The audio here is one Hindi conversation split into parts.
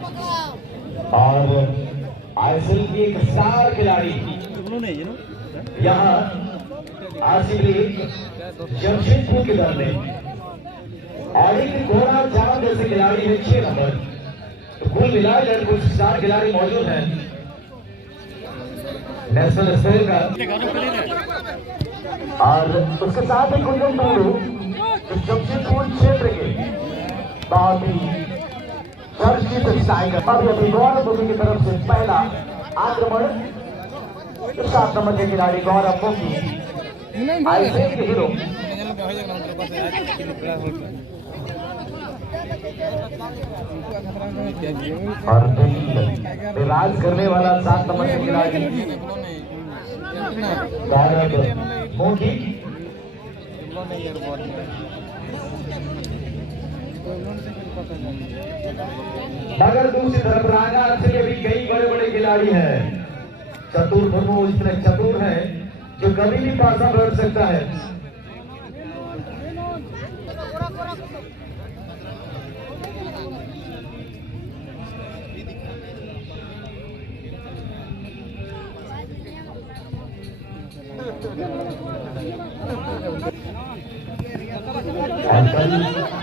और आईएसएल की एक स्टार खिलाड़ी यहाँ आरसीबी जमशेदपुर के दल में और एक घोड़ा जान जैसे खिलाड़ी है 6 नंबर। तो कुल मिलाकर कुछ स्टार खिलाड़ी मौजूद हैं नेशनल स्तर का। और उसके साथ ही कुंदन टूडू जमशेदपुर क्षेत्र के बहुत ही चर्चित टाइगर। अभी गौरव मुखी की तरफ से पहला आक्रमण 7 नंबर के खिलाड़ी गौरव मुखी आईपीएल के हीरो। और राज करने वाला 7 नंबर के खिलाड़ी गौरव मुखी। मगर दूसरी तरफ राजा से भी कई बड़े बड़े खिलाड़ी हैं। चतुर मुर्मू इतने चतुर है जो कभी भी पासा भर सकता है।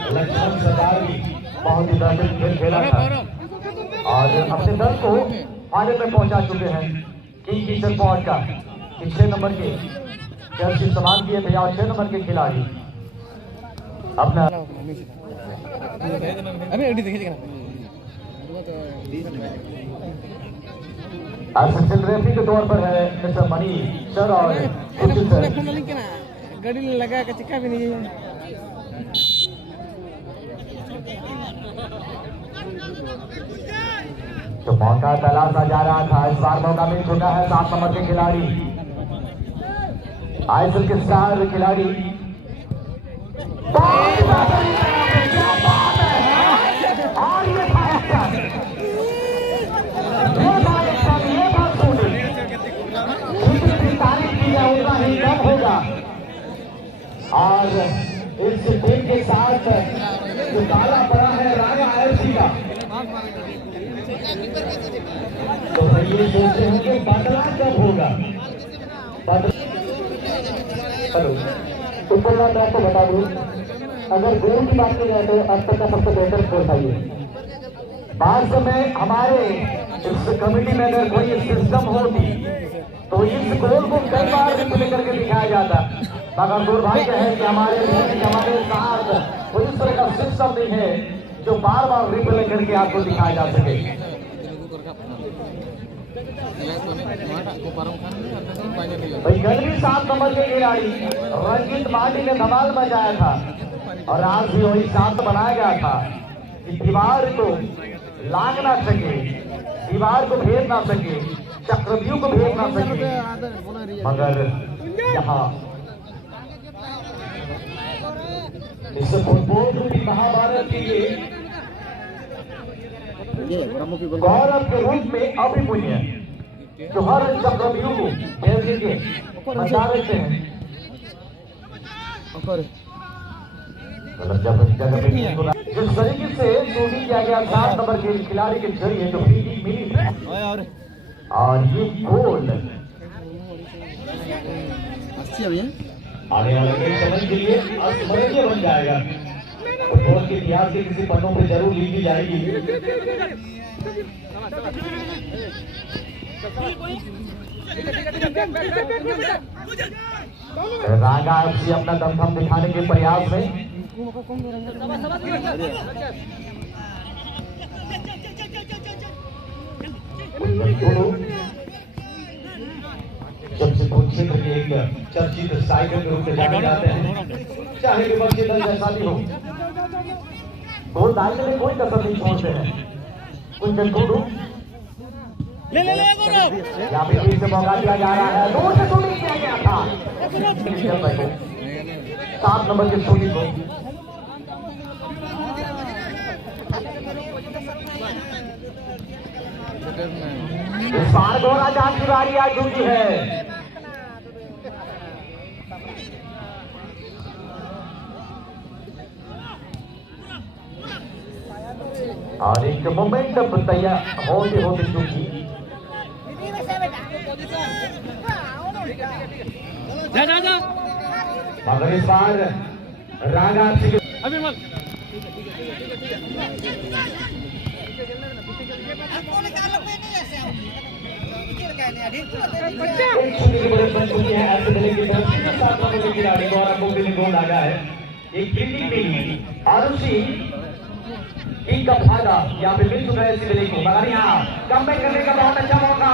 लक्ष्मण सरदार भी बहुत ही बेहतरीन खेल खेला था और अपने दल को फाइनल में पहुंचा चुके हैं। किंगफिशर पॉड का 6 नंबर के जर्सी सवाल किए थे और 6 नंबर के खिलाड़ी अपना असिस्टेंट रेफरी के तौर पर है मिस्टर मनी सर और गाड़ी लगा के चिक्का भी नहीं है। तो मौका तलाशा जा रहा था, इस बार मौका मिल चुका है 7 नंबर के खिलाड़ी आईएसएल के स्टार खिलाड़ी। और ये तारीफ की जाए उतना ही कम होगा। और इस टीम के साथ जो काला पड़ा है राजा आईएफसी का, तो ये सोचते हैं कि बदला कब होगा। हेलो, ऊपर मैं आपको बता दूं, अगर गोल की बात की जाए तो अब तक का सबसे बेहतर स्कोर था ये। बाद में हमारे इस कमेटी में अगर कोई सिस्टम होती तो इस गोल को कई बार रिप्ले करके दिखाया जाता, मगर दुर्भाग्य है कि हमारे साथ कोई इस तरह का सिस्टम नहीं है जो बार बार रिप्ले करके आपको दिखाया जा सके। भाई कल भी 7 नंबर के खिलाड़ी रंजीत माटी ने धमाल मचाया था और आज भी वही शांत बनाया गया था कि दीवार को लाग ना सके, दीवार को भेद ना सके, चक्रव्यूह को भेद ना सके। मगर यहाँ इस फुटबॉल रूपी महाभारत के लिए गौरव के रूप में अभिमन्यु जो हर चक्रव्यूह को भेद के बचा देते हैं। जिस तरीके से शूटिंग किया गया 7 नंबर के खिलाड़ी के जरिए जो फ्री मिली है और ये गोल आने वाले समय के लिए अस्मरणीय बन जाएगा। फुटबॉल के इतिहास के किसी पन्नों पर जरूर लिखी जाएगी। रागा एफसी अपना दमखम दिखाने के प्रयास में जमशेदपुर क्षेत्र के एक चर्चित साइकिल के रूप में जाने जाते हैं, चाहे विपक्षी दल जैसा भी हो। गोल दायरे में कोई कसर नहीं छोड़ते हैं। कुंदन टूडू यहाँ पे फिर से मौका दिया जा रहा है, दूर से शूटिंग किया गया था 7 नंबर की शूटिंग को। इस बार गोरा जान की बारी आ चुकी है। और एक मोमेंटम तैयार होते होते चूंकि मगर इस बार रागा का फायदा यहाँ पे मिल चुका है सिविल को, मगर यहाँ कमबैक करने का बहुत अच्छा मौका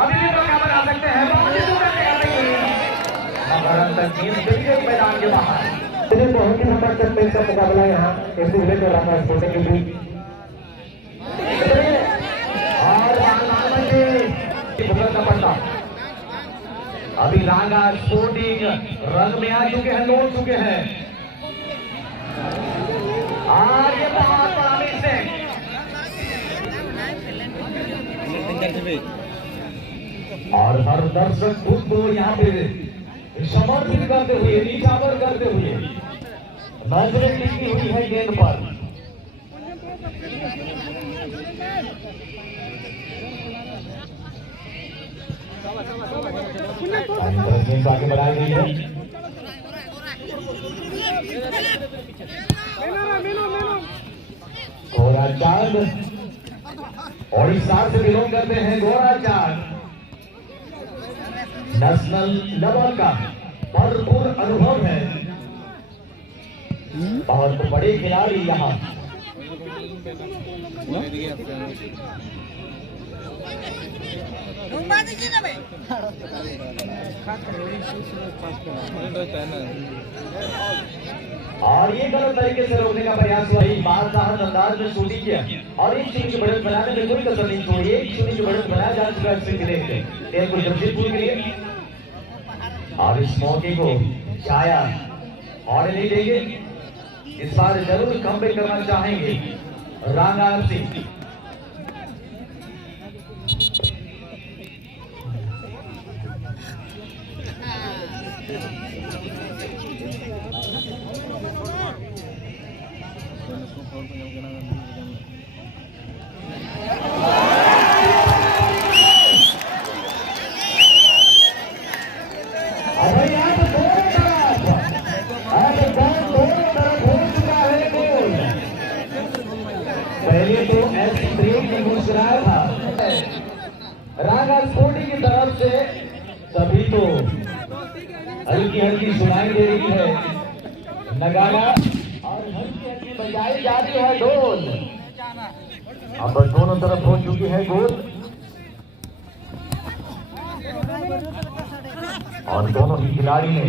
अभी भी मौका बना सकते हैं, मैदान के बाहर बहुत ही नंबर चल का मुकाबला यहाँ सिविल और रामा स्पोर्टिंग के बीच और पड़ता। अभी रागा स्पोर्टिंग रंग में आ चुके हैं, लौट चुके हैं और ये बहुत बड़ा मिस्टेक और हर दर्शक खुद को यहाँ पे समर्पित करते हुए, निछावर करते हुए नजरें टिकी हुई है गेंद पर। आगे बढ़ाई गई है गोरा चांद उड़ीसा से बिलोंग करते हैं। गोरा चांद नेशनल लेवल का भरपूर अनुभव है, बहुत बड़े खिलाड़ी यहाँ और ये गलत तरीके से रोकने का प्रयास हुआ। बादशाह अंदाज में शूटिंग किया और एक शूटिंग की बढ़त बनाने में कोई कसर नहीं छोड़ी। एक शूटिंग की बढ़त बनाया जा चुका है स्पिन के लिए को जमशेदपुर के लिए और इस मौके को छाया और नहीं देंगे, इस बार जरूर कमबैक करना चाहेंगे रांगा सिंह। पहले तो ऐसी ब्रेक में मुस्कुराया था रागा स्पोर्टिंग की तरफ से, तभी तो हल्की हल्की सुनाई दे रही है नगाड़ा और हल्की हल्की बजाई जा रही है ढोल। अब दोनों तरफ हो चुकी है गोल और दोनों ही खिलाड़ी ने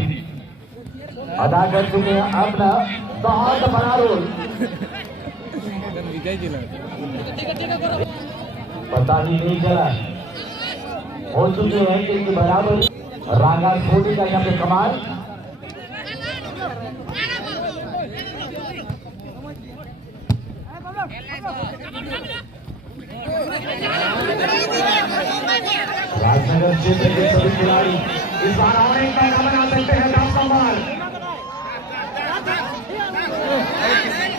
अदा कर चुके हैं अपना बहुत बड़ा रोल। पता ही नहीं चला हो चुके हैं कि बराबर रागा छोटी का यहाँ पे कमाल। राजनगर क्षेत्र के सभी खिलाड़ी इस बार और एक पैसा बना सकते हैं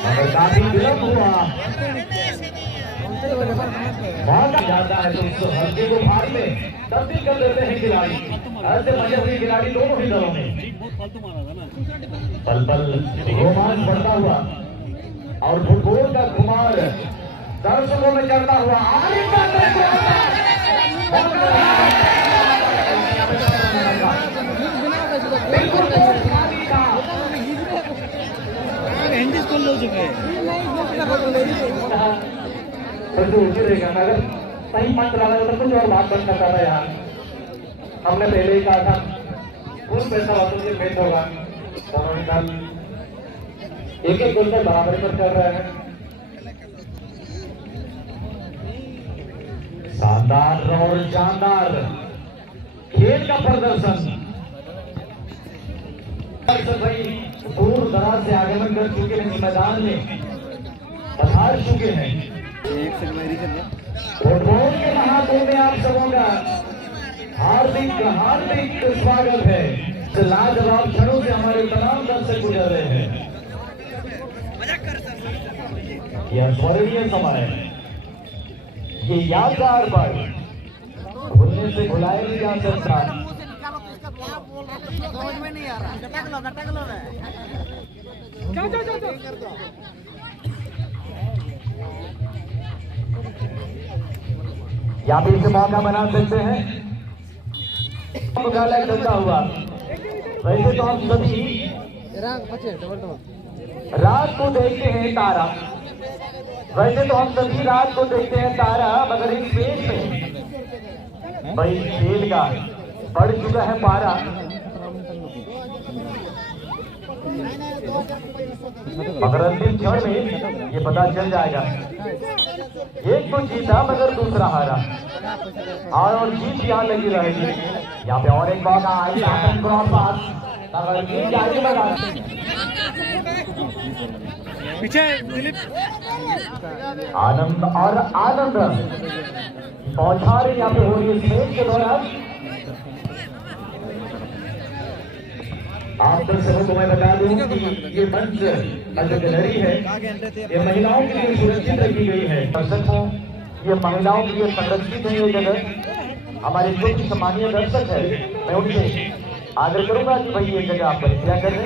मगर काफी विलंब हुआ। बहुत जाता है तो इस हल्के को भारी में तब्दील कर देते हैं खिलाड़ी। ऐसे मजे हुए खिलाड़ी दोनों ही दलों में पल पल रोमांच बढ़ता हुआ और फुटबॉल का खुमार दर्शकों में चढ़ता हुआ अगर सही पंच डाला तो कुछ और बात बन सकता था। यहाँ हमने पहले ही कहा था कुछ पैसा वापस से पेट होगा, एक एक गोल पर बराबरी पर चल रहे हैं। शानदार और जानदार खेल का प्रदर्शन भाई दूर दराज से आगमन कर चुके हैं, मैदान में पधार चुके हैं। फुटबॉल के महाकुंभ में आप सबों का हार्दिक हार्दिक स्वागत है। लाजवाब क्षणों से हमारे तमाम दर्शक गुजर रहे हैं। यह स्मरणीय समय है, ये यादगार पल भूलने से भुलाया नहीं जा सकता। समझ में नहीं आ रहा। या फिर से मौका बना सकते हैं मुकाबला चलता हुआ। वैसे तो हम सभी रात को देखते हैं तारा, वैसे तो हम सभी रात को देखते हैं तारा, मगर इस देश में भाई खेल का बढ़ चुका है पारा। मगर अंतिम क्षण में ये पता चल जाएगा, एक तो जीता मगर दूसरा हारा, और जीत यहाँ लगी रहेगी। यहाँ पे और एक मौका आई क्रॉस पास, मगर जीत आगे बढ़ा। पीछे दिलीप आनंद और आनंद बौछारें यहाँ पे हो रही है स्टेज के दौरान। आप दर्शकों को मैं बता दूं कि ये मंच जो गैलरी है ये महिलाओं के लिए सुरक्षित रखी गई है। दर्शकों, ये महिलाओं के लिए संरक्षित है ये जगह। हमारे जो भी सम्मानीय दर्शक है, मैं उनसे आग्रह करूंगा कि भाई ये जगह आप परित्याग करें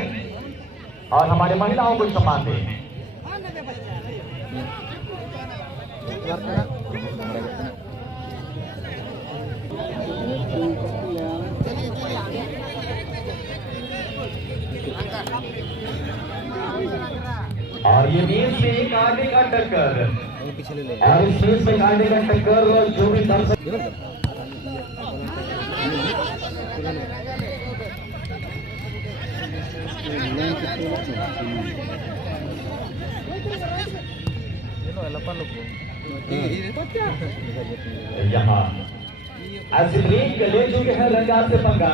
और हमारे महिलाओं को सम्मान दें। और ये मीन्स में कांटे का टक्कर, और इस मीन्स में कांटे का टक्कर, जो भी दर्शक यहाँ ऐसे ब्रेक ले चुके हैं रंगा से पंगा,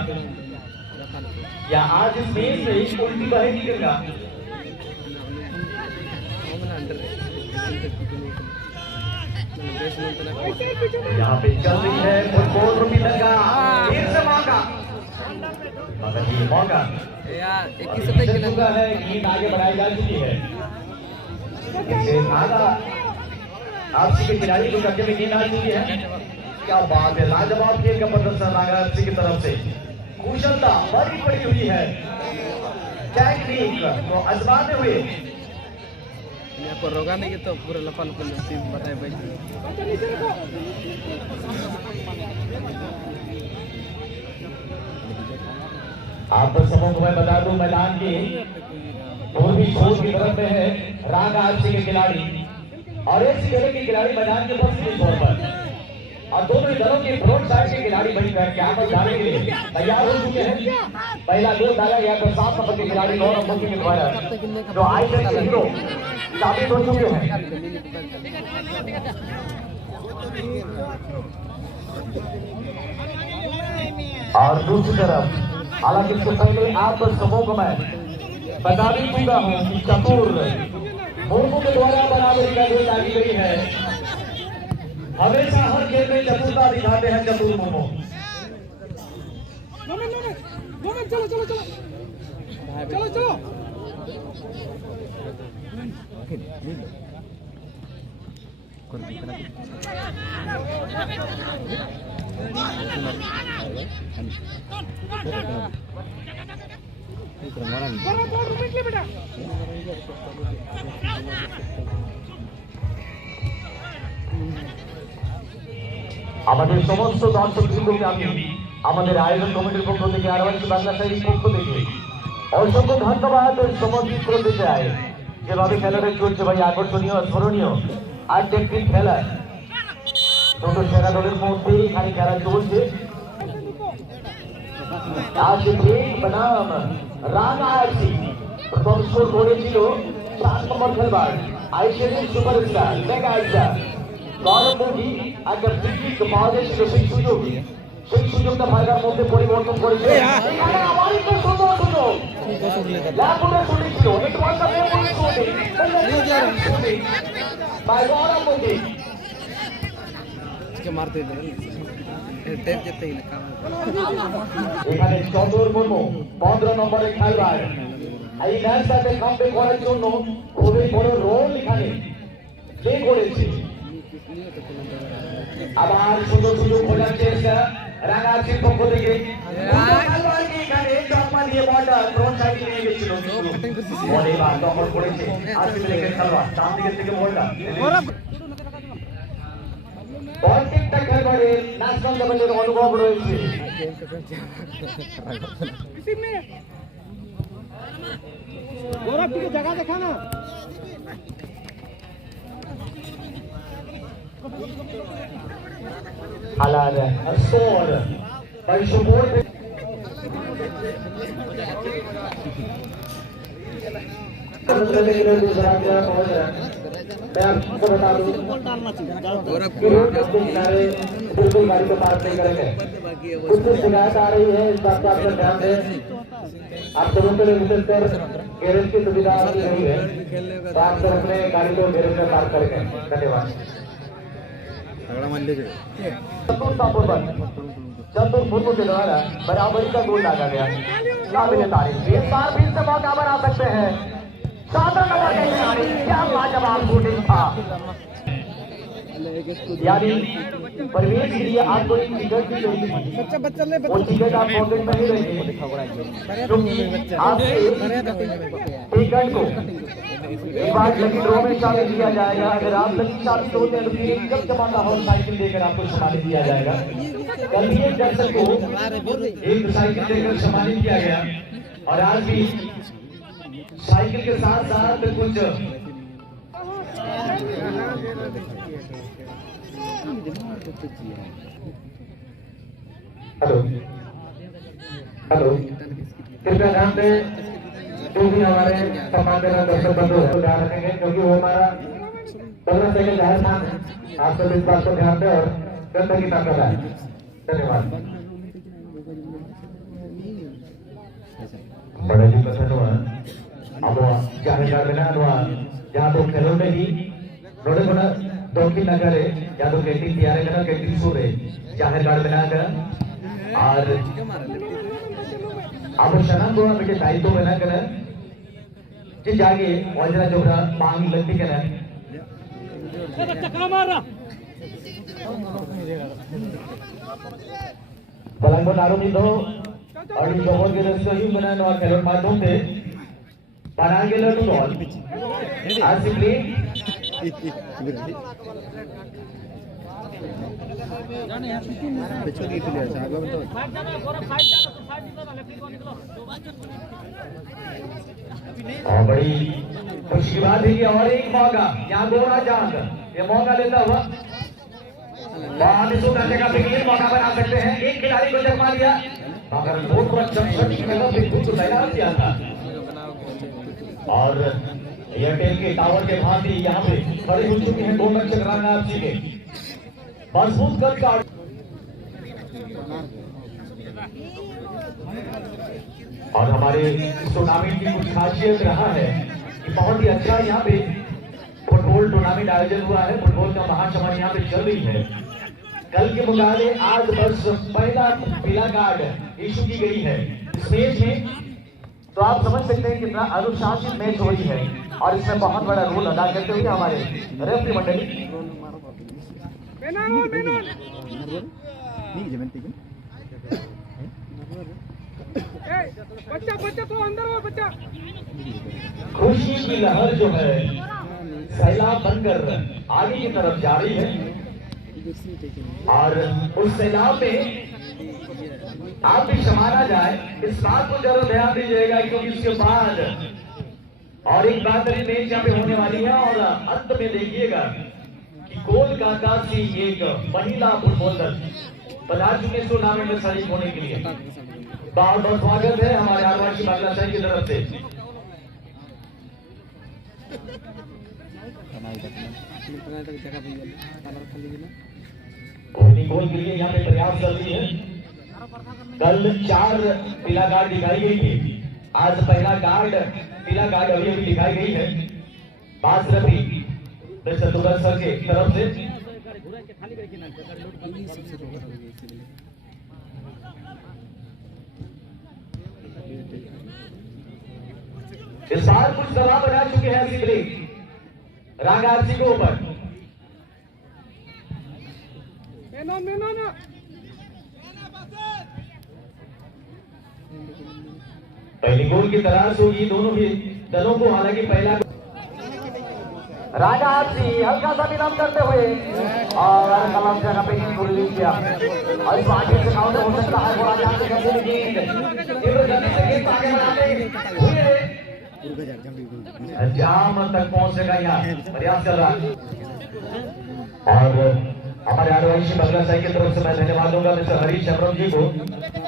या आज इस मीन्स में एक उल्टी बहेगी गंगा। यहाँ पे चल रही है फुटबॉल रूपी दंगा, फिर से मौका, मगर ये मौका चुका है, गेंद आगे बढ़ाई जा चुकी है। आपसी के खिलाड़ी को कब्जे में गेंद आ चुकी है। क्या बात है, लाजवाब खेल का प्रदर्शन आपसी की तरफ से, कुशलता बड़ी पड़ी हुई है, टेक्निक को आजमाते हुए। आपको रोगा नहीं तो पूरा लपा लपा बताए भाई। आप दर्शकों को मैं बता दूं, मैदान की पूर्वी छोर की तरफ में है राग आरसी के खिलाड़ी और एक सिगरे के खिलाड़ी मैदान के पश्चिमी छोर पर, और दोनों ही दलों के फ्रंट साइड के खिलाड़ी बड़ी क्या डालने के लिए तैयार हो चुके हैं। पहला गोल डाला गया तो 7 नंबर के खिलाड़ी गौरव मोदी के द्वारा, जो आईपीएल के हीरो साबित हो चुके हैं। और दूसरी तरफ, हालांकि इससे पहले आप दर्शकों को मैं बता भी चुका हूं कि चतुर मुर्मू के द्वारा बराबरी का गोल डाली गई है। हमेशा हर खेल में चतुरता दिखाते हैं चतुर मुर्मू। चलो चलो चलो चलो चलो। আমাদের সমস্ত দর্শক বৃন্দকে আমি আমাদের আয়োজন কমিটির পক্ষ থেকে আরবাসী বাংলা সাহিত্যের পক্ষ থেকে অসংখ্য ধন্যবাদ সমর্পিত করতে চাই। যেভাবে খেলাটা চলছে ভাই, আকর্ষণীয় স্মরণীয় আর টেকনিক খেলা, দুটো সেরা দলের মধ্যে এখানে খেলা চলছে। আজ ব্রেক বনাম রানা আরসি প্রথম স্কোর করেছিল 7 নম্বর খেলোয়াড় আইসিএল সুপারস্টার মেগা স্টার গৌরব মোদি। একটা ফ্রি পাওয়া যাচ্ছিল, সেই সুযোগটা ফায়দার মধ্যে পরিবর্তন করেছে। এখানে আমার একটা সুন্দর সুযোগ ল্যাপুটে শুনেছিল, একটু একটা গৌরব মোদি মারতে এখানে চতুর মুর্মু 15 নম্বরের খেলোয়াড় এই ম্যাচটাকে কামব্যাক করার জন্য খুবই বড় রোল এখানে যে করেছে আবার সুন্দর সুযোগ খোঁজার চেষ্টা রাঙাচির পক্ষ থেকে খেলোয়াড়কে এখানে চকমা দিয়ে বলটা ফ্রন্ট সাইডে নিয়ে গেছিল বল এবার দখল করেছে আসিফ লেখের খেলোয়াড় ডান দিকের থেকে বলটা প্রত্যেকটা খেলোয়াড়ের ন্যাশনাল লেভেলের অনুভব রয়েছে गौरव की जगह देखा ना हालात स्कोर by support मैं आपको बता दूं बिल्कुल गाड़ी को पार नहीं करेंगे कुछ शिकायत आ रही है इस बात का आपका ध्यान दें आप सभी को विशेषकर गैरेज की सुविधा आपकी नहीं है तो आप सब अपने गाड़ी को गैरेज में पार्क करेंगे धन्यवाद चतुर मुर्मू के द्वारा बराबरी का गोल डाला गया काबिल तारीफ इस बार फिर से मौका बना सकते हैं 7 नंबर के खिलाड़ी क्या लाजवाब शूटिंग था यानी परिवेश के लिए आपको एक टिकट भी चाहिए वो टिकट आप पॉकेट में ही रहेंगे क्योंकि आपके टिकट को एक बार लकी ड्रॉ में शामिल किया जाएगा अगर आप लकी शामिल होते हैं तो फिर एक कम जमाना और साइकिल देकर आपको सम्मानित किया जाएगा कल भी एक दर्शक को एक साइकिल देकर सम्मानित किया गया और आज भी साइकिल के साथ साथ कुछ हेलो हेलो कृपया ध्यान दें जो भी हमारे सम्मान देना दर्शक बंधु है ध्यान रखेंगे क्योंकि वो हमारा 15 सेकंड जाहिर मान है आप सब इस बात को ध्यान दें और गंदगी ना कराएं धन्यवाद बड़े जी पसंद हुआ अब जाहिर कर देना हुआ जहाँ तो खेलों में ही रोडे को ना दोखी न करे या तो कैंटीन तैयार करना कैंटीन सुरे जाहिर कर देना कर और अब शरण को बेटे दायित्व बना कर जे जागे वजरा जोरा मांग लगती कर बच्चा कहाँ मार रहा बलंगो नारोनी दो और इन जोहों के रस्ते ही बनाने वाले खेलों माध्यम से बना के लड़ू बॉल आज सिंपली और बड़ी खुशी की बात है कि और एक मौका यहाँ गोरा चांद ये मौका लेता हुआ बहुत ही सुंदर जगह पे ये मौका बना सकते हैं एक खिलाड़ी को जमा दिया मगर बहुत बड़ा चमचम की जगह पे खुद तैयार किया था और एयरटेल के टावर के भांति यहाँ पे खड़ी हो चुकी है 2 नक्शे रांगार जी के मजबूत कद का और हमारे टूर्नामेंट की कुछ खासियत रहा है कि बहुत ही अच्छा यहाँ पे फुटबॉल टूर्नामेंट आयोजन हुआ है फुटबॉल का महासमाज यहाँ पे चल रही है कल के मुकाबले आज बस पहला पीला कार्ड इशू की गई है इस मैच में तो आप समझ सकते हैं कितना अनुशासित मैच हो रही है और इसमें बहुत बड़ा रोल अदा करते हुए हमारे रेफरी मंडली बच्चा तो अंदर हो बच्चा खुशी की लहर जो है सैलाब बनकर आगे की तरफ जारी है और उस सैलाब में आप भी समाना जाए इस बात को जरूर ध्यान दीजिएगा क्योंकि इसके बाद और एक बेहतरीन मैच यहाँ पे होने वाली है और अंत में देखिएगा कि कोलकाता से एक महिला फुटबॉल दल पधार चुके इस टूर्नामेंट में शरीक होने के लिए बहुत बहुत स्वागत है हमारे आदिवासी बांग्लादेश की तरफ से गोल के लिए यहाँ पे प्रयास चल रही है कल 4 पीला कार्ड दिखाई गई थी आज पहला कार्ड पीला कार्ड अभी अभी दिखाई गई है बास रफी चतुर्थ सर के तरफ से इस बार कुछ दबाव बना चुके हैं सिबली रांगारसी के ऊपर मेनन पहली गोल की तलाश होगी दोनों भी दलों को। हालांकि पहला राजा आपसी हल्का सा विराम करते हुए और कलम जगह पे गेंद को रिलीज किया और इस आगे से काउंटर हो सकता है। वो राजा आपसी का गेंद तीव्र गति से गेंद आगे बढ़ाते हुए अंजाम तक पहुंचेगा। यहाँ प्रयास कर रहा और हमारे आरोही बंगला साई की तरफ से मैं धन्यवाद दूंगा मिस्टर हरीश अमरम जी को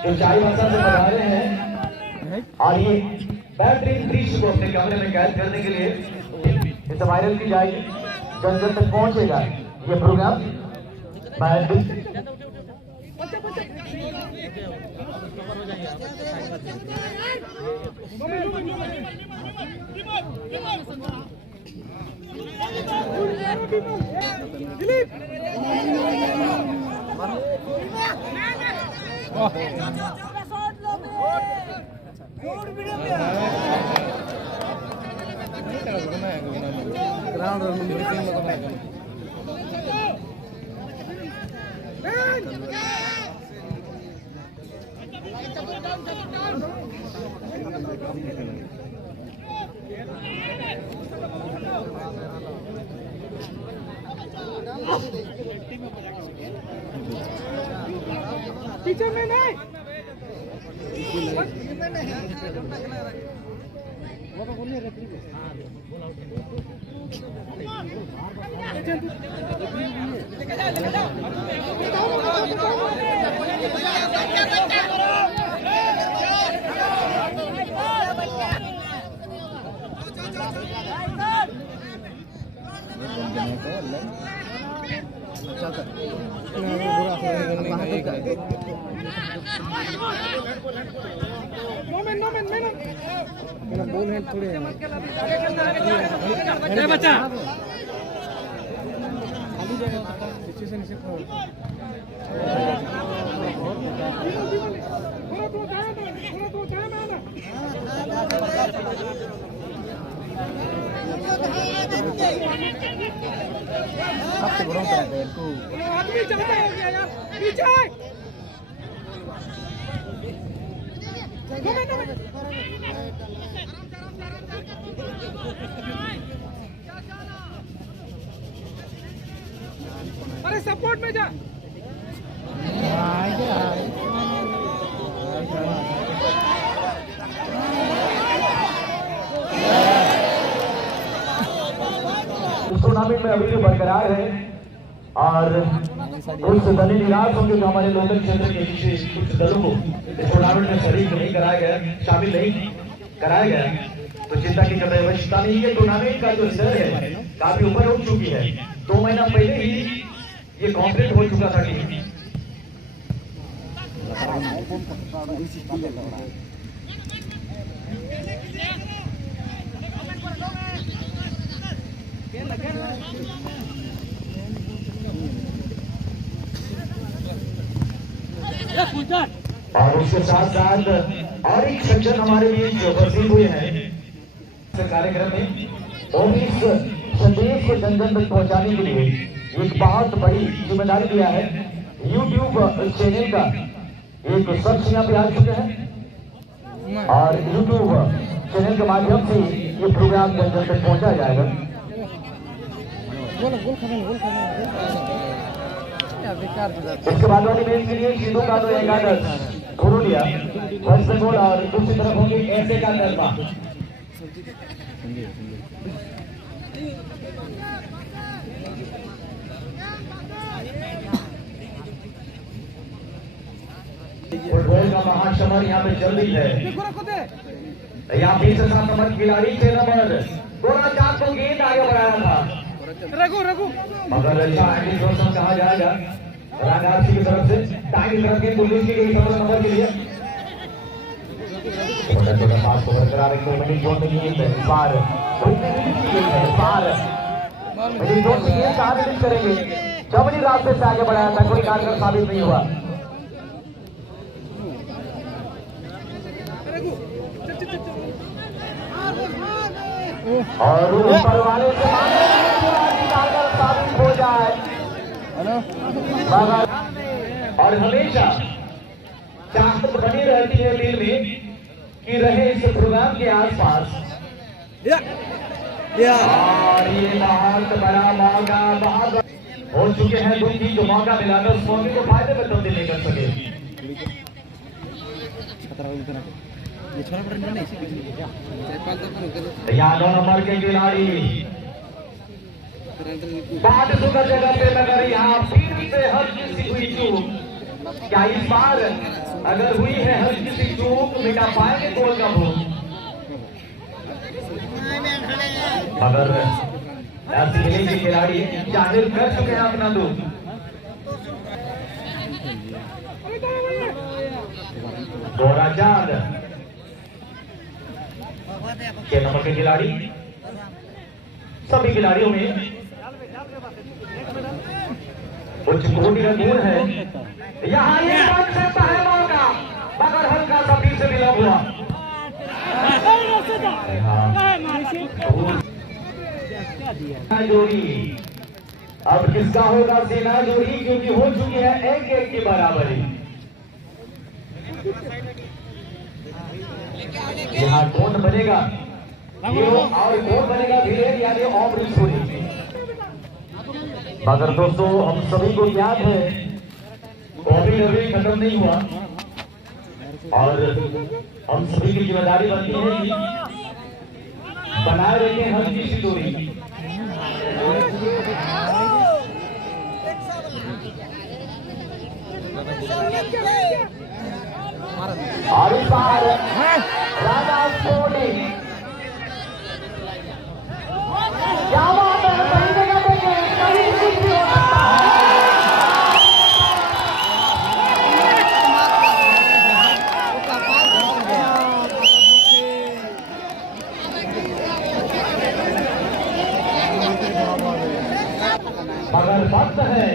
जो चाय वर्षा से बता रहे हैं और ये बेहतरीन दृश्य को अपने कैमरे में कैद करने के लिए इसे वायरल की जाएगी। जन जन तक पहुंचेगा ये प्रोग्राम। पीछे में नहीं बच्चा आदमी चलता हो गया यार पीछे अरे सपोर्ट में जा टूर्नामेंट में अभी भी बरकरार है और कुछ दल निराश होंगे जो हमारे लोकल क्षेत्र के कुछ दलों को इस टूर्नामेंट में शरीक नहीं कराया गया, शामिल नहीं कराया गया, तो चिंता की कर आवश्यकता नहीं। ये टूर्नामेंट का जो स्तर है काफी ऊपर उठ चुकी है। 2 महीना पहले ही ये कॉम्प्लीट हो चुका था टीम। और उसके साथ साथ और एक सज्जन हमारे बीच उपस्थित हुए हैं कार्यक्रम में, और इस संदेश को जन जन तक पहुंचाने के लिए एक बहुत बड़ी जिम्मेदारी लिया है। YouTube चैनल का एक शख्स यहाँ पे आ चुके हैं और YouTube चैनल के माध्यम से ये प्रोग्राम जन जन तक पहुंचा जाएगा। इसके बाद वाली मैच के लिए सिंधु का 11 लिया फर्स्ट गोल और दूसरी तरफ होंगे ऐसे का दरबा। फुटबॉल का महासमर यहाँ पे चल रही है। यहाँ 20 नंबर खिलाड़ी 6 नंबर गोरा चाक को गेंद आगे बढ़ाया था रघु मगर अच्छा एंटी कहा जाएगा राजस्थान की तरफ से टाइम करके पुलिस की गई 17 नंबर के लिए छोटा पास को बरकरार रखते हुए जोन में गेंद पार पार जोन से गेंद कहाँ रिलीज करेंगे, चौबनी रास्ते से आगे बढ़ाया था, कोई कारगर साबित नहीं हुआ। और ऊपर वाले से कारगर साबित हो जाए मगर और हमेशा चाहत बनी रहती है दिल में कि रहे इस प्रोग्राम के आसपास। और ये बहुत बड़ा मौका बहुत हो चुके हैं दुखी, जो मौका मिला था उस मौके को फायदे में तब्दील नहीं कर सके। यहाँ 2 नंबर के खिलाड़ी बहुत सुंदर जगह पे, मगर यहाँ फिर से हल्की सी हुई चूक। क्या इस बार अगर हुई है हल्की सी चूक मिटा पाएंगे गोल का भूख? मगर ऐसी खेली के खिलाड़ी जाहिर कर चुके हैं अपना दुख। दोहरा चांद 6 नंबर के खिलाड़ी, सभी खिलाड़ियों में उच्च कोटि का गुण है। यहाँ ये बन सकता है मौका, मगर हल्का सा फिर से विलंब हुआ। जोड़ी अब किसका होगा सेना जोड़ी, क्योंकि हो चुकी है 1-1 की बराबरी। यहाँ कौन बनेगा हीरो और कौन बनेगा विलेन, यानी ऑमरी सोनी। मगर दोस्तों हम सभी को याद है कोविड अभी खत्म नहीं हुआ और हम सभी की जिम्मेदारी बनती है कि बनाए रखें हल्की सी दूरी। और इस बार राजा स्पोर्टिंग क्या बात है, सही जगह पे कहीं कुछ भी हो सकता है। मगर वक्त है